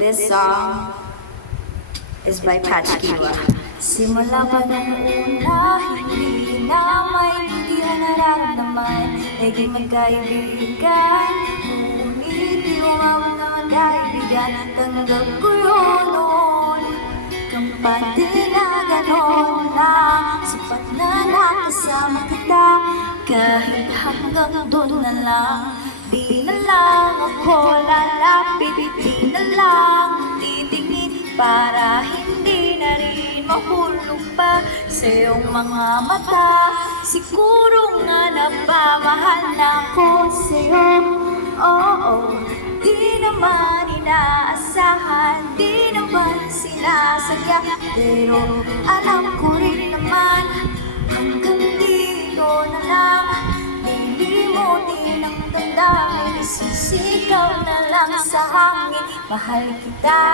This song is by Patch Kiwa. Simula pa nung una, hindi na maintindihan nararamdaman. Naging magkaibigan, ngunit di umawag na magkaibigan. Tanggap ko yun noon, kampante na gano'n na. Sapat na nakasama kita, kahit hanggang doon na lang. Di na lang ako lalapit, di na lang titingin para hindi na rin mahulog pa sa iyong mga mata. Siguro nga napamahal na ako sa'yo. Oo, di naman inaasahan, di naman sinasadya, pero alam ko rin naman hanggang dito na lang. Lilimutin ang damdamin, isisigaw na lang sa hangin, mahal kita.